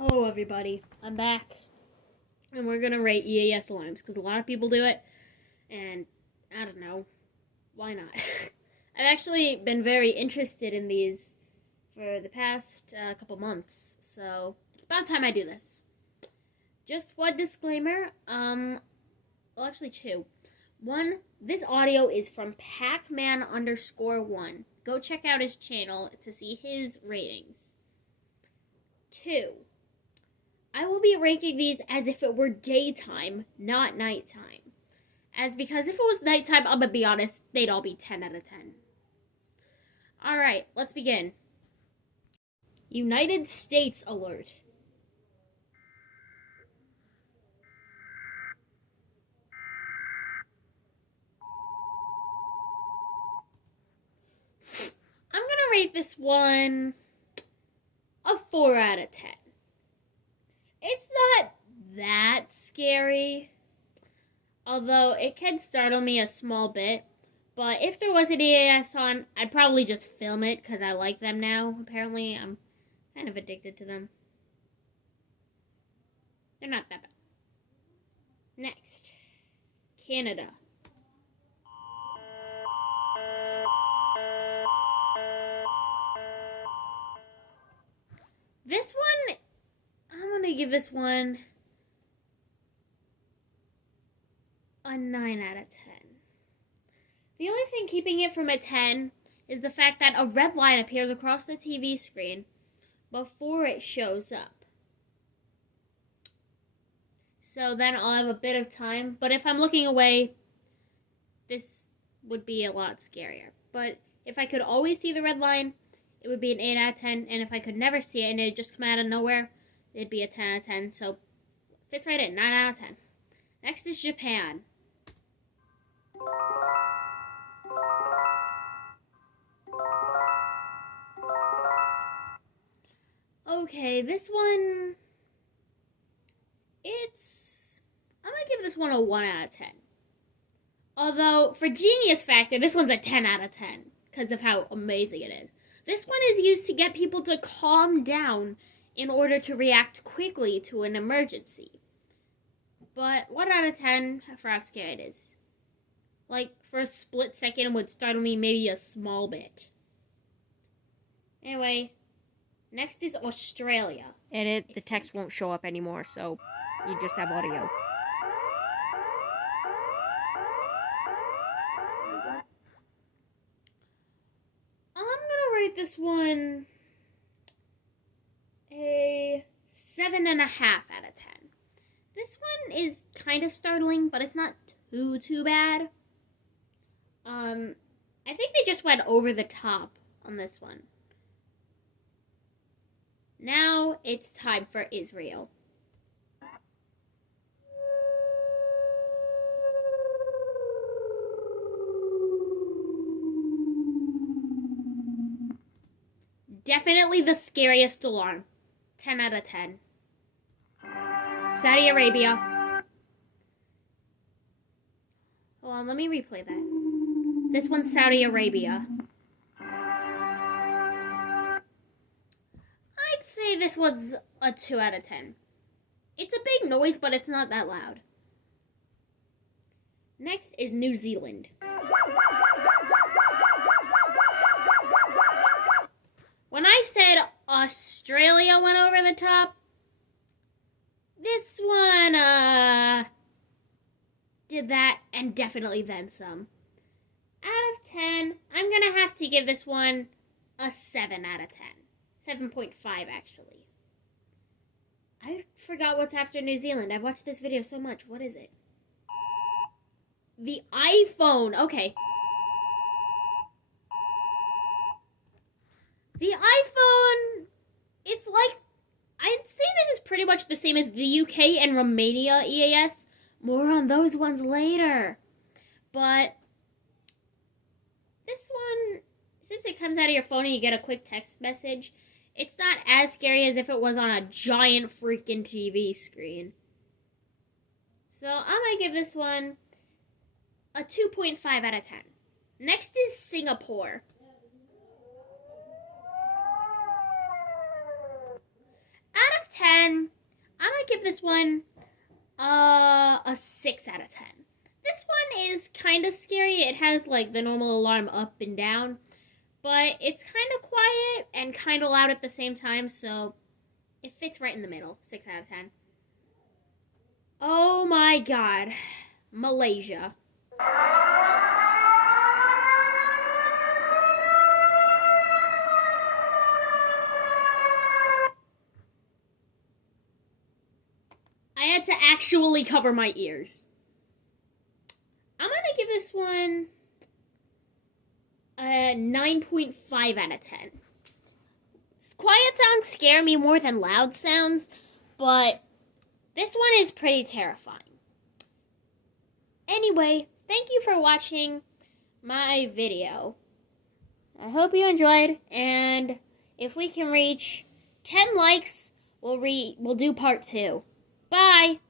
Hello everybody, I'm back, and we're gonna rate EAS alarms, because a lot of people do it, and I don't know, why not? I've actually been very interested in these for the past couple months, so it's about time I do this. Just one disclaimer, well actually two. One, this audio is from Pacman_1. Go check out his channel to see his ratings. Two, I will be ranking these as if it were daytime, not nighttime. Because if it was nighttime, I'm gonna be honest, they'd all be 10 out of 10. Alright, let's begin. United States alert. I'm gonna rate this one a 4 out of 10. It's not that scary, although it can startle me a small bit. But if there was an EAS on, I'd probably just film it because I like them now. Apparently, I'm kind of addicted to them. They're not that bad. Next, Canada. This one, I'm going to give this one a 9 out of 10. The only thing keeping it from a 10 is the fact that a red line appears across the TV screen before it shows up. So then I'll have a bit of time. But if I'm looking away, this would be a lot scarier. But if I could always see the red line, it would be an 8 out of 10. And if I could never see it and it just come out of nowhere, it'd be a 10 out of 10. So fits right in, 9 out of 10. Next is Japan. Okay, this one, I'm going to give this one a 1 out of 10. Although, for genius factor, this one's a 10 out of 10, because of how amazing it is. This one is used to get people to calm down in order to react quickly to an emergency. But 1 out of 10 for how scary it is. Like, for a split second, it would startle me maybe a small bit. Anyway, next is Australia. Edit, the text won't show up anymore, so you just have audio. I'm gonna rate this one a 7.5 out of 10. This one is kind of startling, but it's not too bad. I think they just went over the top on this one. Now it's time for Israel. Definitely the scariest alarm. 10 out of 10. Saudi Arabia. Hold on, let me replay that. This one's Saudi Arabia. I'd say this one's a 2 out of 10. It's a big noise, but it's not that loud. Next is New Zealand. When I said Australia went over the top, this one, did that and definitely then some. Out of 10, I'm gonna have to give this one a 7 out of 10. 7.5 actually. I forgot what's after New Zealand. I've watched this video so much. What is it? The iPhone. Okay. The iPhone, it's like, I'd say this is pretty much the same as the UK and Romania EAS. More on those ones later. But this one, since it comes out of your phone and you get a quick text message, it's not as scary as if it was on a giant freaking TV screen. So I'm going to give this one a 2.5 out of 10. Next is Singapore. Out of 10, this one a 6 out of 10. This one is kind of scary. It has like the normal alarm up and down, but it's kind of quiet and kind of loud at the same time, so it fits right in the middle. 6 out of 10. Oh my god. Malaysia. I had to actually cover my ears. I'm gonna give this one a 9.5 out of 10. Quiet sounds scare me more than loud sounds, but this one is pretty terrifying. Anyway, thank you for watching my video. I hope you enjoyed, and if we can reach 10 likes, we'll do part 2. Bye!